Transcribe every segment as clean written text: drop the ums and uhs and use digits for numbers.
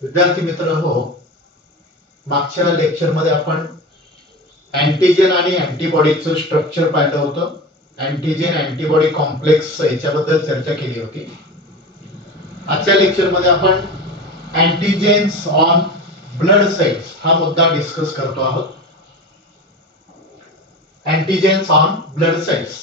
विद्यार्थी मित्र हो, मागच्या लेक्चर मध्ये आपण अँटीजेन आणि अँटीबॉडीचं स्ट्रक्चर पाहिलं होतं. अँटीजेन अँटीबॉडी कॉम्प्लेक्स याच्याबद्दल चर्चा केली होती. आजच्या लेक्चर मध्ये आपण अँटीजेन्स ऑन ब्लड सेल्स हा मुद्दा डिस्कस करतो आहोत. अँटीजेन्स ऑन ब्लड सेल्स.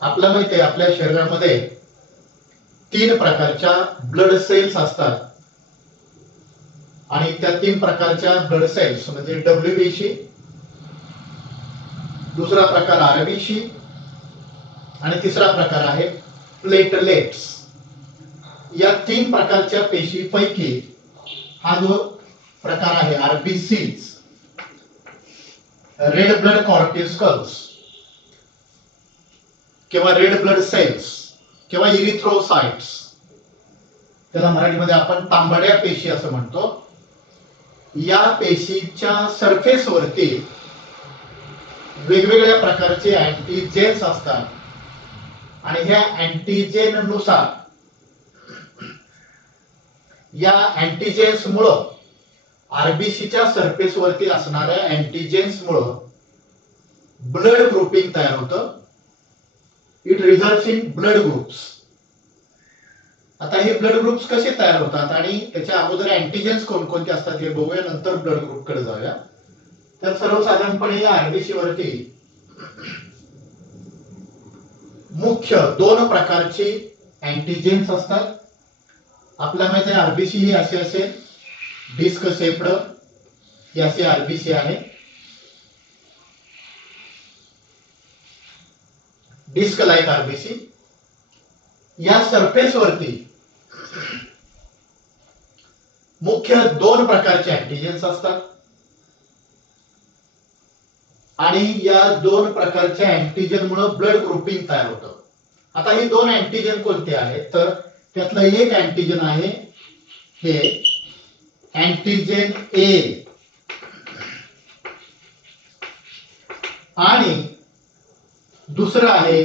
आपल्याला माहिती आहे आपल्या शरीरामध्ये 3 प्रकारच्या ब्लड सेल्स असतात आणि त्या 3 प्रकारच्या ब्लड सेल्स म्हणजे डब्ल्यूबीसी, दुसरा प्रकार आरबीसी आणि तिसरा प्रकार आहे प्लेटलेट्स. या 3 प्रकारच्या पेशीपैकी हा जो प्रकार आहे आरबीसीज, रेड ब्लड कॉर्टिकल्स किंवा रेड ब्लड सेल्स किंवा इरिथ्रोसाइट्स, त्याला मराठीमध्ये आपण तांबड्या पेशी असं म्हणतो. या पेशीच्या सरफेस वरती वेगवेगळ्या प्रकारचे अँटीजेन्स असतात आणि ह्या अँटीजेन नुसार या अँटीजेन्स मुळे आरबीसीच्या सरफेस वरती असणाऱ्या अँटीजेन्स मुळे ब्लड ग्रुपिंग तयार होतं. It results in blood groups. आता हे ब्लड ग्रुप्स कसे तयार होतात आणि त्याच्या अगोदर अँटीजेन्स कोणकोणते असतात हे बघूया, नंतर ब्लड ग्रुप कडे जाऊया. तर सर्वसाधारणपणे या आरबीसी वरती मुख्य 2 प्रकारचे अँटीजेन्स असतात. आपल्याला माहिती आहे आरबीसी ही असे डिस्क शेप्ड ही अशी आरबीसी आहे. Disc like RBC. या सरफेस वरती मुख्य 2 प्रकारचे अँटीजेन्स असतात आणि या 2 प्रकारच्या अँटीजेन मुळे ब्लड ग्रुपिंग तयार होतं. आता हे 2 अँटीजेन कोणते आहेत तर त्यातलं एक अँटीजेन आहे हे अँटीजेन ए आणि दुसरं आहे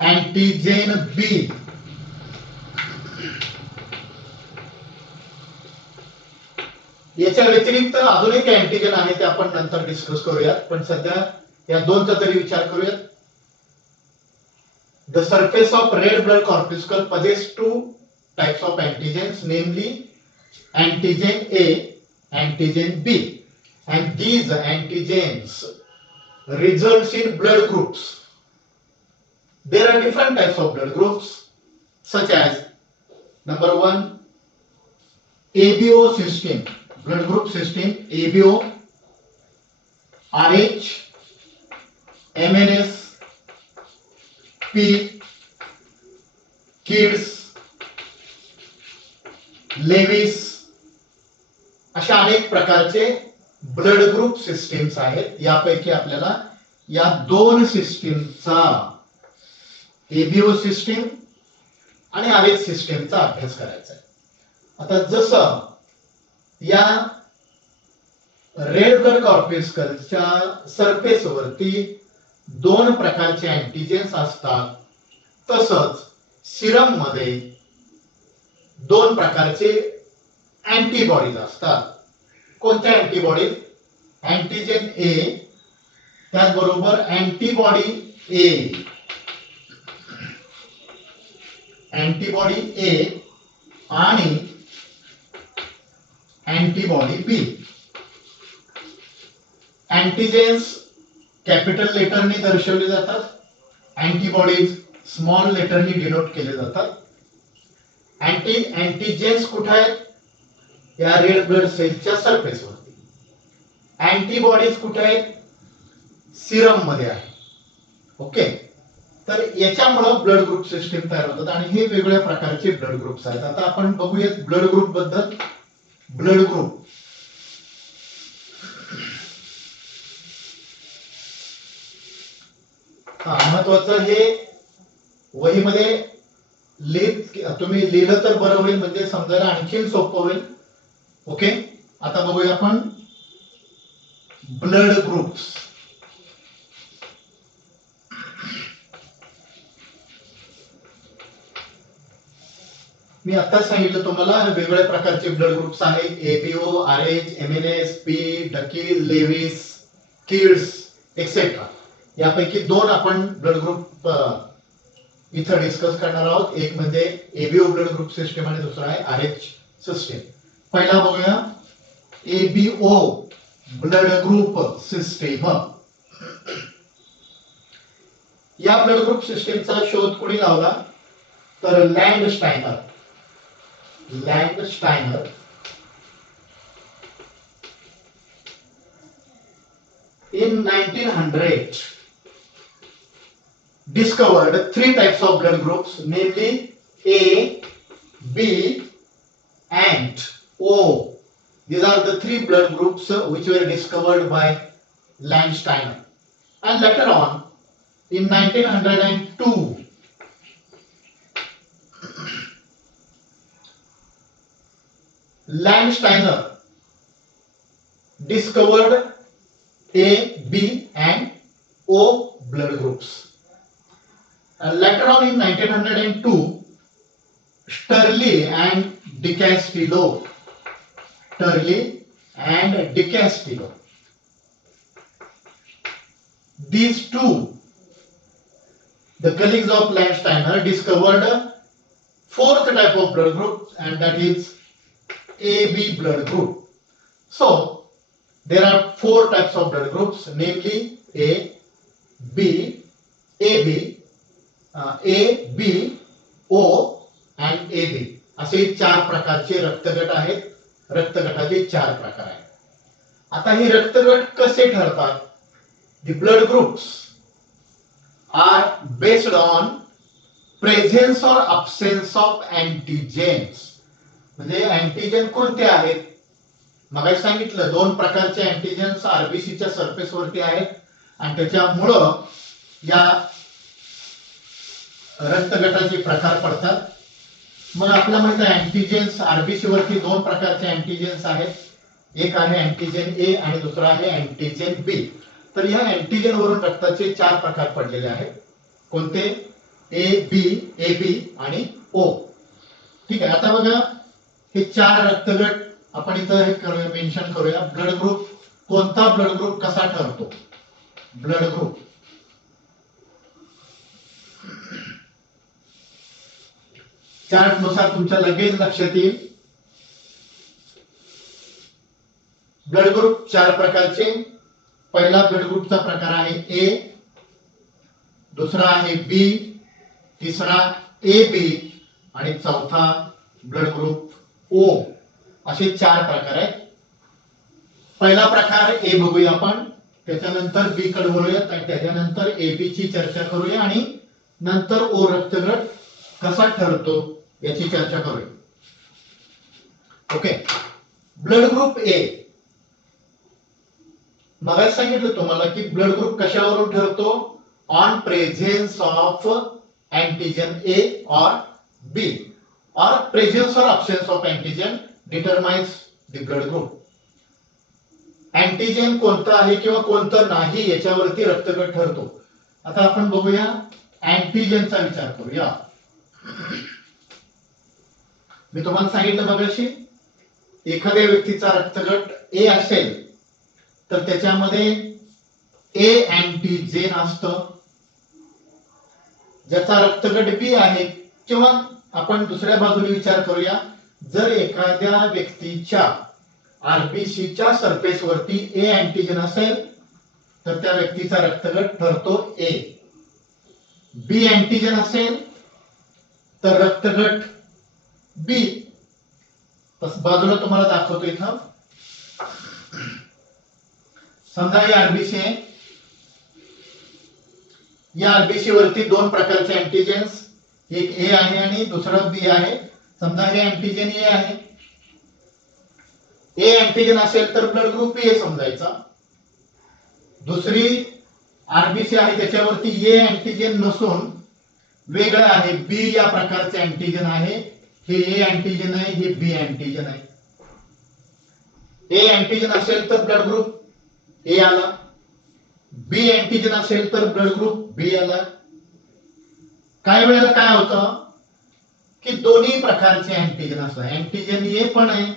अँटीजेन बी. याच्या व्यतिरिक्त अजून एक अँटीजेन आहे ते आपण नंतर डिस्कस करूयात, पण सध्या या 2चा तरी विचार करूयात. The surface of red blood corpuscle possess 2 types of antigens, namely antigen A, antigen B, and these antigens results in blood groups. There are different types of blood groups, such as number 1, ABO system, blood group system ABO, RH, MNS, P, Kidd, Lewis, अशा अनेक प्रकारचे blood group systems आहेत. यापैकी आपल्याला या 2 सिस्टीमचा ABO system आणि RH सिस्टीमचा अभ्यास करायचा आहे. आता जसं या रेड ब्लड कॉर्पस्कलच्या सरफेस वरती 2 प्रकारचे अँटीजेन्स असतात, तसंच सिरम मध्ये 2 प्रकारचे अँटीबॉडीज असतात. कोणत्या अँटीबॉडीज? अँटीजेन ए, त्याचबरोबर अँटीबॉडी ए, अँटीबॉडी ए आणि अँटीबॉडी बी. अँटीजेन्स कॅपिटल लेटरने दर्शवले जातात, अँटीबॉडीज स्मॉल लेटरने डिनोट केले जातात. अँटीजेन्स कुठे आहेत? या रेड ब्लड सेलच्या सरफेस वरती. अँटीबॉडीज कुठे आहेत? सिरम मध्ये आहे. ओके, तर याच्यामुळे ब्लड ग्रुप सिस्टीम तयार होतात आणि हे वेगवेगळ्या प्रकारचे ब्लड ग्रुप्स आहेत. आता आपण बघूयात ब्लड ग्रुप बद्दल. ब्लड ग्रुप महत्वाचं हे वहीमध्ये तुम्ही लिहिलं तर बरं होईल, म्हणजे समजायला आणखीन सोपं होईल. ओके, आता बघूया आपण ब्लड ग्रुप्स. मी आता सांगितलं तुम्हाला वेगवेगळ्या प्रकारचे ब्लड ग्रुप्स आहेत. एबीओ, आरएच, एमएनएस, पी, डकील, लेविस, किड्स एक्सेट्रा. यापैकी दोन आपण ब्लड ग्रुप इथं डिस्कस करणार आहोत. एक म्हणजे एबीओ ब्लड ग्रुप सिस्टीम आणि दुसरा आहे आरएच सिस्टीम. पहिला बघूया एबीओ ब्लड ग्रुप सिस्टीम. या ब्लड ग्रुप सिस्टीमचा शोध कोणी लावला तर Landsteiner. in 1900 discovered three types of blood groups, namely A, B and O. These are the three blood groups which were discovered by Landsteiner. And later on in 1902 Landsteiner discovered A, B and O blood groups. And later on in 1902 Sturley and DeCastillo these two, the colleagues of Landsteiner, discovered fourth type of blood group, and that is AB blood group. So there are four types of blood groups, namely A, B, AB, A, B, O and AB. असे चार प्रकारचे रक्तगट आहेत. रक्तगटाचे चार प्रकार आहेत. आता हे रक्तगट कसे ठरतात? The blood groups are based on presence or absence of antigens. म्हणजे अँटीजेन कोणते आहेत? मगाशी सांगितलं दोन प्रकारचे अँटीजेन्स आरबीसीच्या सरफेस वरती आहेत आणि त्याच्यामुळं या रक्तगटाचे प्रकार पडतात. मग आपल्याला माहिती आहे अँटीजेन्स आरबीसी वरती दोन प्रकारचे अँटीजेन्स आहेत. एक आहे अँटीजेन ए आणि दुसरा आहे अँटीजेन बी. तर या अँटीजेन वरून रक्ताचे चार प्रकार पडलेले आहेत. कोणते? ए, बी, एबी आणि ओ. ठीक आहे. आता बघा हे चार रक्तगट आपण इथं हे मेन्शन करूया. ब्लड ग्रुप, कोणता ब्लड ग्रुप कसा ठरतो? ब्लड ग्रुप चार्ट नुसार तुमच्या लगेच लक्षात येईल. ब्लड ग्रुप चार प्रकारचे. पहिला ब्लड ग्रुपचा प्रकार आहे ए, दुसरा आहे बी, तिसरा ए बी आणि चौथा ब्लड ग्रुप ओ. असे चार प्रकार आहेत. पहिला प्रकार ए बघूया आपण, त्याच्यानंतर बी कडे बोलूयात आणि त्याच्यानंतर ए बी ची चर्चा करूया आणि नंतर ओ रक्तगट कसा ठरतो याची चर्चा करूया. ओके. ब्लड ग्रुप ए, मगाशी सांगितलं तुम्हाला की ब्लड ग्रुप कशावरून ठरतो? ऑन प्रेझेन्स ऑफ अँटीजन ए और बी और प्रेझेन्स और absence of antigen determines the blood group. Antigen कोणतं आहे किंवा कोणतं नाही याच्यावरती रक्तगट ठरतो. आता आपण बघूया अँटीजनचा विचार करूया. मी तुम्हाला सांगितलं मगाशी एखाद्या व्यक्तीचा रक्तगट ए असेल तर त्याच्यामध्ये ए अँटीजेन असतं. ज्याचा रक्तगट बी आहे, किंवा आपण दुसऱ्या बाजूने विचार करूया, जर एखाद्या व्यक्तीच्या आरबीसीच्या सरफेस वरती ए अँटीजेन असेल तर त्या व्यक्तीचा रक्तगट ठरतो ए. बी अँटीजेन असेल तर रक्तगट बी. बाजूला तुम्हाला दाखवतो इथं. समजा ही आरबीसी आहे. या आरबीसी वरती दोन प्रकारचे अँटीजेन्स, एक ए आहे आणि दुसरा बी आहे. समजा हे अँटीजेन ए आहे. ए अँटीजेन असेल तर ब्लड ग्रुप ए समजायचा. दुसरी आरबीसी आहे त्याच्यावरती ए अँटीजेन नसून वेगळं आहे, बी या प्रकारचे अँटीजेन आहे. हे ए अँटीजेन आहे, हे बी अँटीजेन आहे. ए अँटीजेन असेल तर ब्लड ग्रुप ए आला, बी अँटीजेन असेल तर ब्लड ग्रुप बी आला. काही वेळेला काय होतं की दोन्ही प्रकारचे अँटीजन असतात. अँटीजन ए पण आहे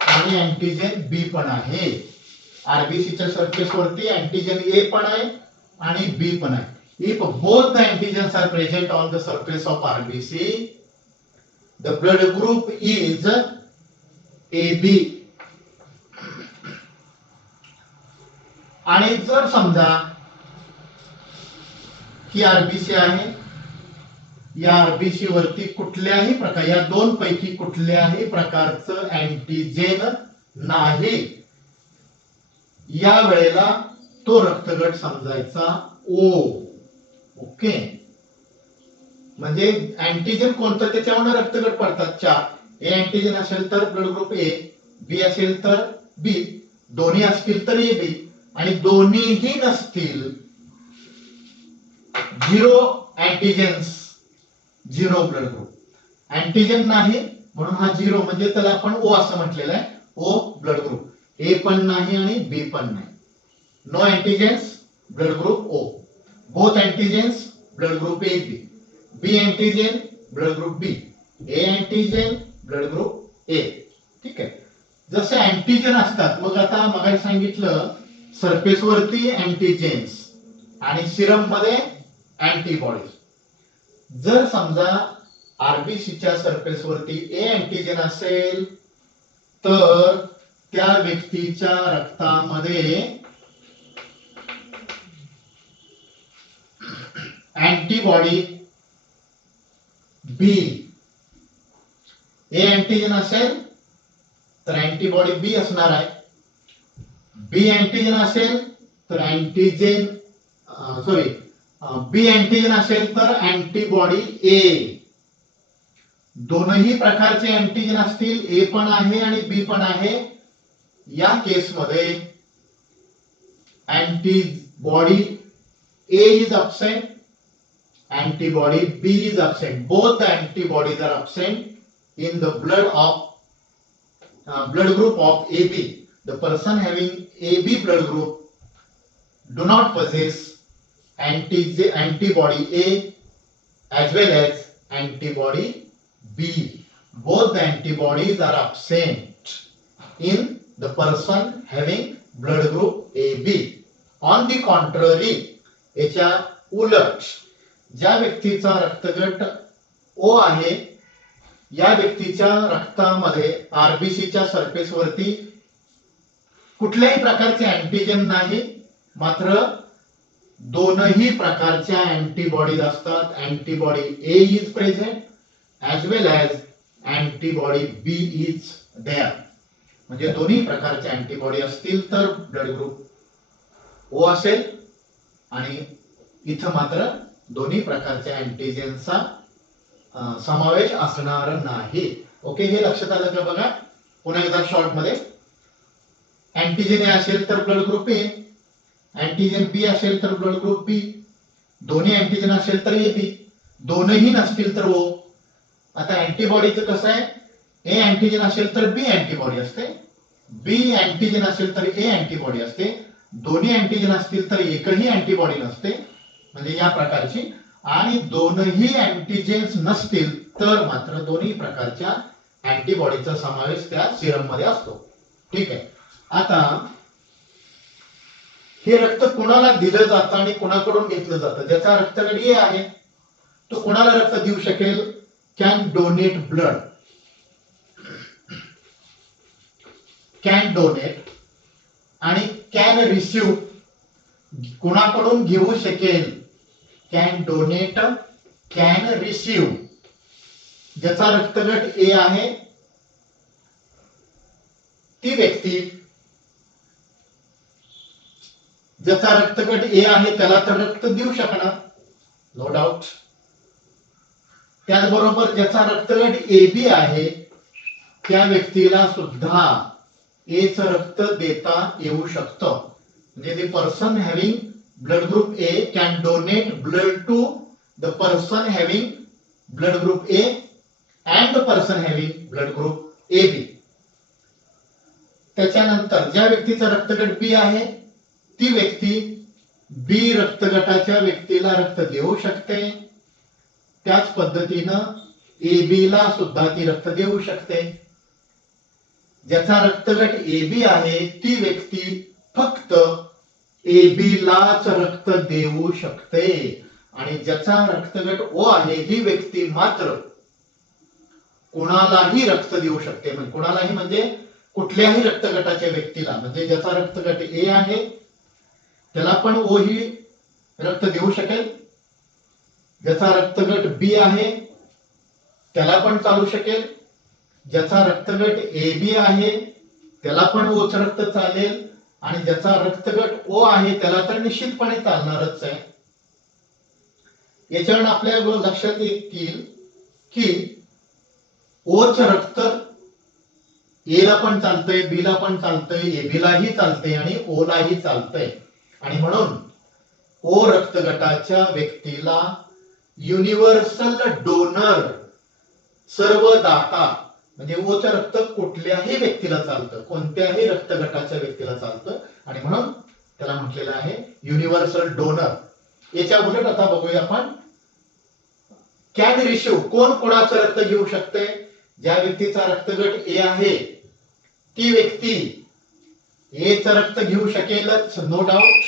आणि अँटीजन बी पण आहे. आरबीसीच्या सरफेस वरती अँटीजन ए पण आहे आणि बी पण आहे. If both the antigens are present on the surface of RBC, the blood group is AB. आणि जर समजा की आरबीसी आहे, या आरबीसी वरती कुठल्याही प्रकार, या दोन पैकी कुठल्याही प्रकारचं अँटीजेन नाही, या वेळेला तो रक्तगट समजायचा ओ. ओके, म्हणजे अँटीजन कोणतं त्याच्यावर रक्तगट पडतात चार. ए अँटीजन असेल तर ब्लड ग्रुप ए, बी असेल तर बी, दोन्ही असतील तर ए बी, आणि दोन्हीही नसतील, zero antigens, zero blood group. Antigen नाही म्हणून हा झिरो, म्हणजे त्याला आपण ओ असं म्हटलेलं आहे. ओ ब्लड ग्रुप, ए पण नाही आणि बी पण नाही. No antigens, blood group O. Both antigens, blood group A B. B antigen, blood group B. A antigen, blood group A. ठीक आहे. जसे अँटीजन असतात, मग आता मगाशी सांगितलं सरफेस वरती अँटीजेन्स आणि सिरम मध्ये अँटीबॉडीज. जर समजा आरबीसीच्या सरफेस वरती ए अँटीजन असेल तर त्या व्यक्तीच्या रक्तामध्ये अँटीबॉडी बी. ए अँटीजन असेल तर अँटीबॉडी बी असणार आहे. बी अँटीजन असेल तर अँटीजन बी अँटीजन असेल तर अँटीबॉडी ए. दोनही प्रकारचे अँटीजन असतील, ए पण आहे आणि बी पण आहे, या केसमध्ये antibody A is absent, antibody B is absent. Both the antibodies are absent in the blood group of AB. The person having AB blood group do not possess antibody A as well as antibody B. Both the antibodies are absent in the person having blood group AB. On the contrary, याच्या उलट ज्या व्यक्तीचा रक्तगट ओ आहे, या व्यक्तीच्या रक्तामध्ये आरबीसीच्या surface वरती कुठल्याही प्रकारचे अँटीजन नाही, मात्र दोनही प्रकारच्या अँटीबॉडीज असतात. Antibody A is present as well as antibody B is there. म्हणजे दोन्ही प्रकारचे अँटीबॉडी असतील तर ब्लड ग्रुप ओ असेल, आणि इथं मात्र दोन्ही प्रकारच्या अँटीजेनचा समावेश असणार नाही. ओके, हे लक्षात आलं का? बघा पुन्हा एकदा शॉर्ट मध्ये. अँटीजन ए असेल तर ब्लड ग्रुप ए, अँटीजन बी असेल तर ब्लड ग्रुप बी, दोन्ही अँटीजन असेल तर ए बी, दोनही नसतील तर ओ. आता अँटीबॉडीचं कसं आहे? ए अँटीजन असेल तर बी अँटीबॉडी असते, बी अँटीजन असेल तर ए अँटीबॉडी असते, दोन्ही अँटीजन असतील तर एकही अँटीबॉडी नसते, म्हणजे या प्रकारची. आणि दोनही अँटीजेन्स नसतील तर मात्र दोन्ही प्रकारच्या अँटीबॉडीचा समावेश त्या सिरम मध्ये असतो. ठीक आहे. आता हे रक्त कोणाला दिलं जातं आणि कोणाकडून घेतलं जातं? ज्याचा रक्तगट ए आहे तो कोणाला रक्त देऊ शकेल? Can donate blood, can donate, आणि कॅन रिसीव कोणाकडून घेऊ शकेल? Can donate, can receive. ज्याचा रक्तगट ए आहे ती व्यक्ती, ज्याचा रक्तगट ए आहे त्याला तर रक्त देऊ शकणार, नो डाऊट. त्याचबरोबर ज्याचा रक्तगट ए बी आहे त्या व्यक्तीला सुद्धा एच रक्त देता येऊ शकतं. म्हणजे the person having blood group A can donate blood to the person having blood group A and the person having blood group AB. त्याच्यानंतर ज्या व्यक्तीचा रक्तगट बी आहे ती व्यक्ती बी रक्तगटाच्या व्यक्तीला रक्त देऊ शकते. त्याच पद्धतीनं AB ला सुद्धा ती रक्त देऊ शकते. ज्याचा रक्तगट AB आहे ती व्यक्ती फक्त AB लाच रक्त देऊ शकते आणि ज्याचा रक्तगट O आहे ही व्यक्ती मात्र कुणालाही रक्त देऊ शकते. म्हणजे कुणालाही म्हणजे कुठल्याही रक्तगटाच्या व्यक्तीला, म्हणजे ज्याचा रक्तगट A आहे त्याला पण O ही रक्त देऊ शकेल, ज्याचा रक्तगट B आहे त्याला पण चालू शकेल, ज्याचा रक्तगट AB आहे त्याला पण O चं रक्त चालेल आणि ज्याचा रक्तगट O आहे त्याला तर निश्चितपणे चालणारच आहे. याच्यावरून आपल्या लक्षात येईल की O चं रक्त A ला पण चालतंय, B ला पण चालतंय, AB लाही चालतंय आणि O लाही चालतंय आणि म्हणून O रक्तगटाच्या व्यक्तीला युनिव्हर्सल डोनर, सर्व दाता, म्हणजे O चं रक्त कुठल्याही व्यक्तीला चालतं, कोणत्याही रक्तगटाच्या व्यक्तीला चालतं आणि म्हणून त्याला म्हटलेलं आहे युनिव्हर्सल डोनर. याच्या उलट आता बघूया आपण कॅन रिसिव्ह, कोण कोणाचं रक्त घेऊ शकते. ज्या व्यक्तीचा रक्तगट A आहे ती व्यक्ती A चं रक्त घेऊ शकेलच, नो डाऊट.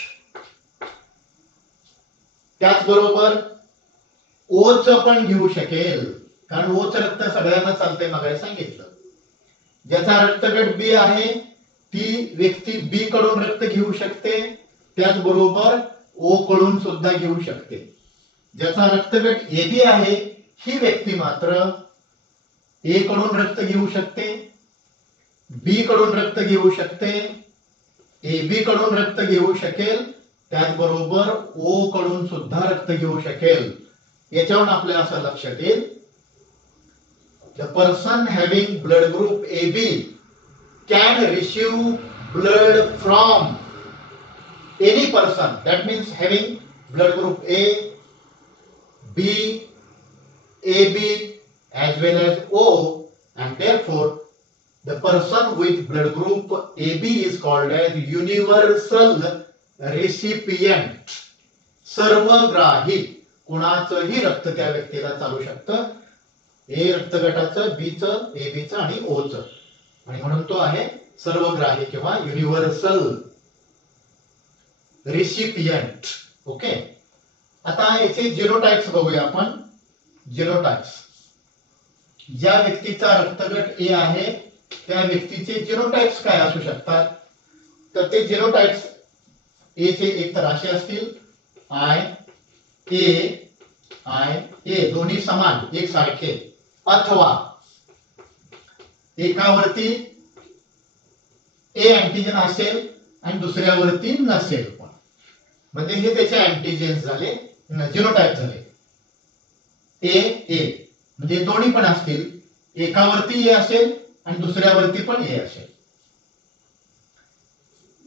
त्याचबरोबर O चं पण घेऊ शकेल, कारण O चं रक्त सगळ्यांना चालतंय, मागे सांगितलं. ज्याचा रक्तगट B आहे ती व्यक्ती B कडून रक्त घेऊ शकते, त्याचबरोबर O कडून सुद्धा घेऊ शकते. ज्याचा रक्तगट AB आहे ही व्यक्ती मात्र A कडून रक्त घेऊ शकते, B कडून रक्त घेऊ शकते, AB कडून रक्त घेऊ शकेल, त्याचबरोबर O कडून सुद्धा रक्त घेऊ शकेल. याच्यावरून आपल्याला असं लक्षात येईल, the person having blood group AB can receive blood from any person. That means having blood group A, B, AB as well as O, and therefore the person with blood group AB is called as universal recipient. सर्वग्राही, कुणाचंही रक्त त्या व्यक्तीला चालू शकतं, A रक्तगटाचं, B चं, AB चं आणि O चं, आणि म्हणून तो आहे सर्वग्राही किंवा युनिव्हर्सल रिसिपियंट. ओके, आता याचे जिनोटाइप्स बघूया आपण. जिनोटाइप्स, ज्या व्यक्तीचा रक्तगट A आहे त्या व्यक्तीचे जिनोटाइप्स काय असू शकतात, तर ते जिनोटाइप्स A चे एक तर असे असतील IA दोन्ही समान एकसारखे, अथवा एकावरती A अँटीजन असेल आणि दुसऱ्यावरती नसेल, पण म्हणजे हे त्याचे अँटीजेन्स झाले, जिनोटाइप झाले. A म्हणजे दोन्ही पण असतील, एकावरती A असेल आणि दुसऱ्यावरती पण A असेल.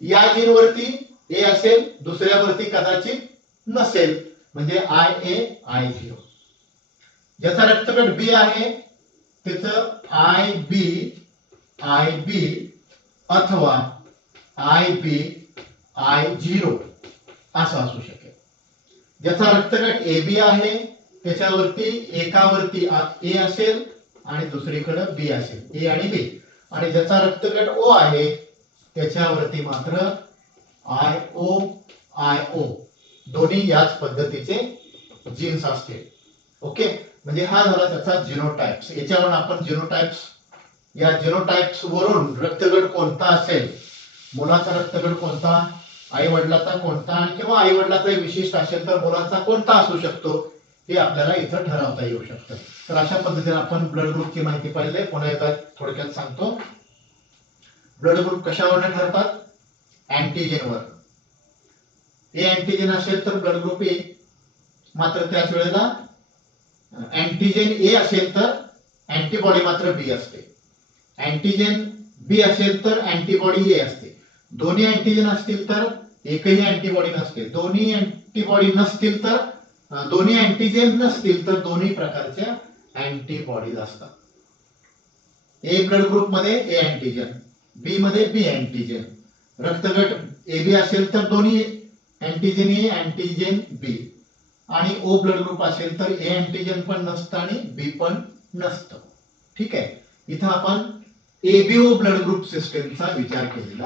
या जीनवरती A असेल, दुसऱ्यावरती कदाचित नसेल, म्हणजे IA I0. ज्याचा रक्तगट B आहे त्याचं IB अथवा IB I0 असं असू शकेल. ज्याचा रक्तगट AB आहे त्याच्यावरती एकावरती A असेल आणि दुसरीकडे B असेल, A आणि B. आणि ज्याचा रक्तगट O आहे त्याच्यावरती मात्र IO दोन्ही याच पद्धतीचे जीन्स असतील. ओके, म्हणजे हा झाला त्याचा जिनोटाइप्स. याच्यावरून आपण जिनोटाइप्स, या जिनोटाइप्स वरून रक्तगट कोणता असेल, मुलाचा रक्तगट कोणता, आई वडिलाचा कोणता, किंवा आई वडिलाचा विशिष्ट असेल तर मुलाचा कोणता असू शकतो, हे आपल्याला इथं ठरवता येऊ शकतं. तर अशा पद्धतीने आपण ब्लड ग्रुपची माहिती पाहिली. पुन्हा एकदा थोडक्यात सांगतो. ब्लड ग्रुप कशावर ठरतात, अँटीजेनवर. ए अँटीजेन असेल तर ब्लड ग्रुप ए, मात्र त्याच वेळेला अँटीजेन ए असेल तर अँटीबॉडी मात्र बी असते. अँटीजेन बी असेल तर अँटीबॉडी ए असते. दोन्ही अँटीजेन असतील तर एकही अँटीबॉडी नसते. दोन्ही अँटीबॉडी नसतील तर दोन्ही अँटीजेन नसतील तर दोन्ही प्रकारच्या अँटीबॉडीज असतात. ए ब्लड ग्रुप मध्ये ए अँटीजेन, बी मध्ये बी अँटीजेन. रक्तगट AB असेल तर दोन्ही अँटीजेन ए अँटीजेन बी, आणि O ब्लड ग्रुप असेल तर ए अँटीजेन पण नसतं आणि बी पण नसतं. ठीक आहे, इथं आपण एबीओ ब्लड ग्रुप सिस्टमचा विचार केलेला